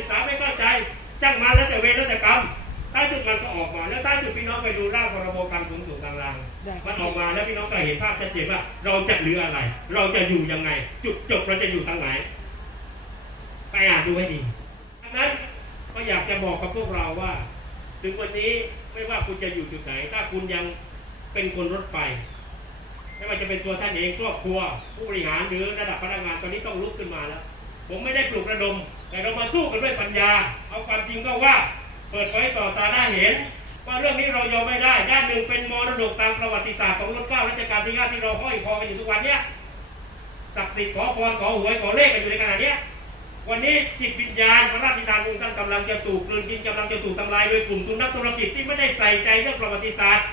ศึกษาไม่เข้าใจช่างมันแล้วแต่เวรแล้วแต่กรรมท้ายสุดมันก็ออกมาแล้วท้ายสุดพี่น้องไปดูร่างพรบการขนส่งทางรางมันออกมาแล้วพี่น้องก็เห็นภาพชัดเจนว่า เราจะเหลืออะไร เราจะอยู่ยังไง จุดจบเราจะอยู่ทางไหนไปอ่านดูให้ดีดังนั้นก็อยากจะบอกกับพวกเราว่า ถึงวันนี้ไม่ว่าคุณจะอยู่จุดไหน ถ้าคุณยังเป็นคนรถไฟไม่ว่าจะเป็นตัวท่านเองครอบครัว ผู้บริหารหรือระดับพนักงานตอนนี้ต้องลุกขึ้นมาแล้ว ผมไม่ได้ปลุกระดม แต่เรามาสู้กันด้วยปัญญา เอาความจริงก็ว่า เปิดเผยต่อตาหน้าเห็น ว่าเรื่องนี้เรายอมไม่ได้ ด้านหนึ่งเป็นมรดกตามประวัติศาสตร์ของรัชกาลรัชกาลที่ห้าที่เราห้อยคอกันอยู่ทุกวันเนี้ยศักดิ์สิทธิ์ขอพรขอหวยขอเลขกันอยู่ในขณะเนี้ยวันนี้จิตวิญญาณพระราชบิดาของท่านกำลังจะถูกกลืนกินกำลังจะถูกทำลายโดยกลุ่มทุนนักธุรกิจที่ไม่ได้ใส่ใจเรื่องประวัติศาสตร์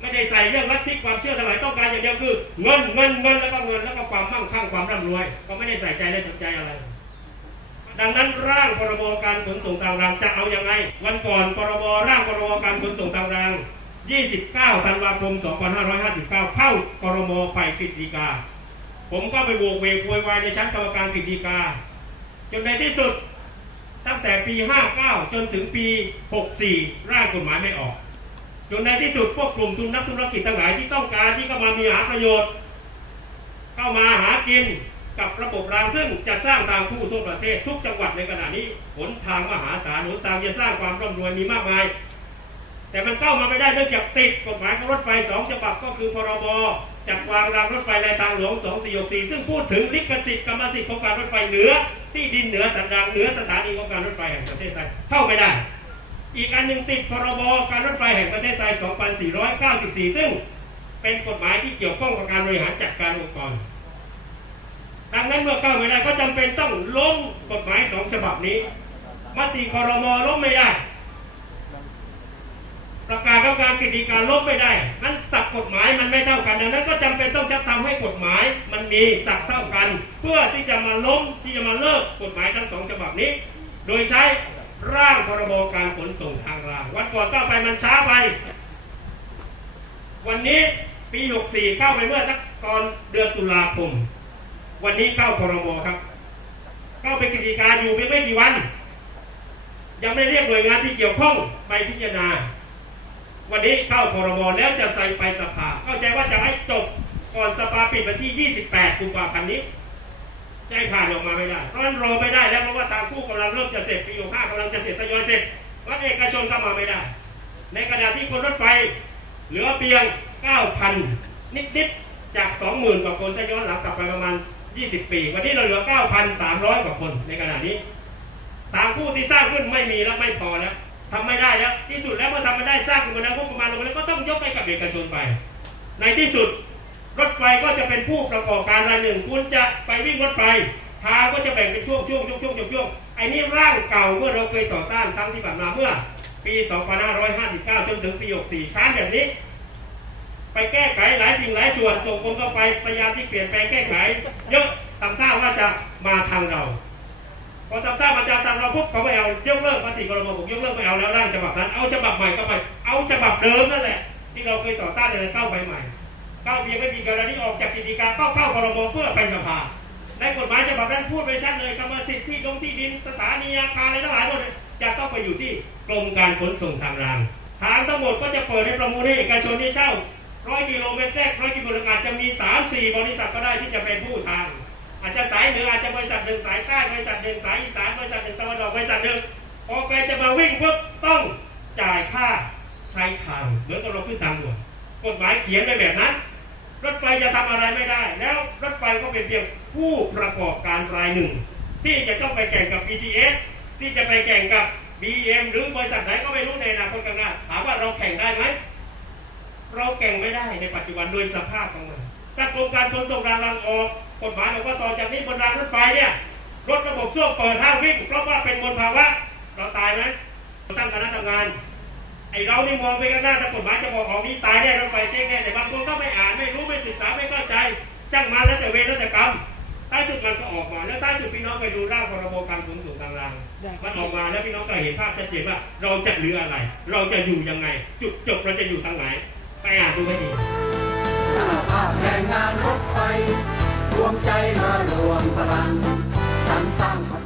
ไม่ได้ใส่เรื่องลัทธิความเชื่อทั้งหลายต้องการอย่างเดียวคือเงินเงินเงินแล้วก็เงินแล้วก็ความมั่งคั่งความร่ำรวย ก็ไม่ได้ใส่ใจและสนใจอะไร ดังนั้นร่างพรบการขนส่งทางรางจะเอาอยัางไง วันก่อนพรบร่างพรบการขนส่งทางราง 29 ธันวาคม 2559 เข้าพรมไผ่กฤษฎีกา ผมก็ไปโวกเวกโวยวายในชั้นกรรมการกฤษฎีกา จนในที่สุดตั้งแต่ปี 59 จนถึงปี 64 ร่างกฎหมายไม่ออก จนในที่สุดพวกกลุ่มทุนนักธุรกิจทั้งหลายที่ต้องการที่เข้ามามีหาประโยชน์ เข้ามาหากิน กับระบบรางซึ่งจะสร้างทางคู่ทั่วประเทศทุกจังหวัดในขณะนี้หนทางมหาศาลหนทางจะสร้างความร่ำรวยมีมากมาย แต่มันเข้ามาไม่ได้เนื่องจากติดกฎหมายของรถไฟสองฉบับก็คือพรบจัดวางรางรถไฟในทางหลวง 2464 ซึ่งพูดถึงลิขสิทธิ์กรรมสิทธิ์ของการรถไฟเหนือ ที่ดินเหนือสันดานเหนือสถานีของการรถไฟแห่งประเทศไทยเข้าไม่ได้ อีกอันหนึ่งติดพรบการรถไฟแห่งประเทศไทย 2494 ซึ่งเป็นกฎหมายที่เกี่ยวข้องกับการบริหารจัดการองค์กร ดังนั้นเมื่อเข้าไม่ได้ก็จำเป็นต้องล้มกฎหมายสองฉบับนี้ มติคอรมอล้มไม่ได้ ประกาศของการกิจการล้มไม่ได้นั้นสับกฎหมายมันไม่เท่ากันดังนั้นก็จำเป็นต้องจะทำให้กฎหมายมันมีสับเท่ากัน เพื่อที่จะมาล้มที่จะมาเลิกกฎหมายทั้งสองฉบับนี้ โดยใช้ร่างพรบการขนส่งทางรางวันก่อนก็ไปมันช้าไป วันนี้ปี 64เข้าไปเมื่อสักตอนเดือนตุลาคม วันนี้เข้าพรบครับ เข้าไปกิจการอยู่เพียงไม่กี่วัน ยังไม่เรียกหน่วยงานที่เกี่ยวข้องไปพิจารณา วันนี้เข้าพรบแล้วจะใส่ไปสภา เข้าใจว่าจะให้จบก่อนสภาปิดวันที่ 28กุมภาพันธ์นี้จะให้ผ่านออกมาไม่ได้เพราะนั้นรอไม่ได้แล้วเพราะว่าทางคู่กำลังเริ่มจะเสร็จปี65กำลังจะเสร็จทยอยเสร็จวัดเอกชนก็มาไม่ได้ ในขณะที่คนรถไฟเหลือเพียง 9,000 นิดๆจาก 20,000 กว่าคนถ้าย้อนหลังกลับไปประมาณ 20 ปี วันนี้เราเหลือ 9,300 กว่าคนในขณะนี้ทางผู้ที่สร้างขึ้นไม่มีแล้วไม่พอแล้วทำไม่ได้แล้วที่สุดแล้วเมื่อทำไม่ได้สร้างขึ้นมาแล้วงบประมาณลงมาแล้วก็ต้องยกให้กับเอกชนไป ในที่สุดรถไฟก็จะเป็นผู้ประกอบการรายหนึ่ง คุณจะไปวิ่งรถไฟทางก็จะแบ่งเป็นช่วงช่วงช่วงช่วงช่วงวงไอ้นี่ร่างเก่าเมื่อเราเคยต่อต้านทั้งที่ผ่านมาเมื่อ ปี 2559 จนถึงปี 64ค้านแบบนี้ ไปแก้ไขหลายสิ่งหลายส่วนส่งคนเข้าไปพยายามที่เปลี่ยนแปลงแก้ไข ติกรมผมยกเลิกไม่เอาแล้วร่างฉบับนั้น เอาฉบับใหม่ก็ไป เอาฉบับเดิมนั่นแหละ ที่เราเคยต่อต้านในเข้าไปใหม่เข้าเพียงไม่มีการณีออกจากกิจการเข้าเข้าครมเพื่อไปสภาในกฎหมายฉบับนั้นพูดไว้ชัดเลยกรรมสิทธิ์ที่ดงที่ดินสถานีอาคารอะไรทั้งหลายหมดจะต้องไปอยู่ที่กรมการขนส่งทางรางทางทั้งหมดก็จะเปิดให้ประมูลให้เอกชนที่เช่าร้อยกิโลเมตรแรกร้อยกิโลเมตรอาจจะมีสามสี่บริษัทก็ได้ที่จะเป็นผู้ทาง อาจจะสายเหนืออาจจะบริษัทหนึ่งสายใต้บริษัทหนึ่งสายอีสานบริษัทหนึ่งตะวันออกบริษัทหนึ่ง พอแกจะมาวิ่งปุ๊บต้องจ่ายค่าใช้ทางเหมือนกับเราขึ้นทางด่วนกฎหมายเขียนไว้แบบนั้น รถไฟจะทำอะไรไม่ได้ แล้วรถไฟก็เป็นเพียงผู้ประกอบการรายหนึ่ง ที่จะต้องไปแข่งกับ BTS ที่จะไปแข่งกับ BM หรือบริษัทไหนก็ไม่รู้ในอนาคตข้างหน้าถามว่าเราแข่งได้ไหมเราแข่งไม่ได้ในปัจจุบันโดยสภาพของมันถ้ากรมการขนส่งรางรางออกกฎหมายบอกว่าต่อจากนี้บนรางรถไฟเนี่ยรถระบบช่วงเปิดห้างวิ่งเพราะว่าเป็นมลภาวะ เราตายไหมตั้งคณะทำงาน ไอเรานี่มองไปข้างหน้าถ้ากฎหมายจะบอกของนี้ตายแน่รถไฟเจ๊งแน่แต่บางคนก็ไม่อ่านไม่รู้ไม่ศึกษาไม่เข้าใจช่างมันแล้วแต่เวรแล้วแต่กรรมท้ายสุดมันก็ออกมา แล้วท้ายสุดพี่น้องไปดูร่างพรบการขนส่งทางรางมันออกมาแล้วพี่น้องก็เห็นภาพชัดเจนว่า เราจะเหลืออะไร เราจะอยู่ยังไง จุดจบเราจะอยู่ทางไหนไปอ่านดูให้ดีสหภาพแรงงานรถไฟรวมใจมารวมพลังสรรสร้าง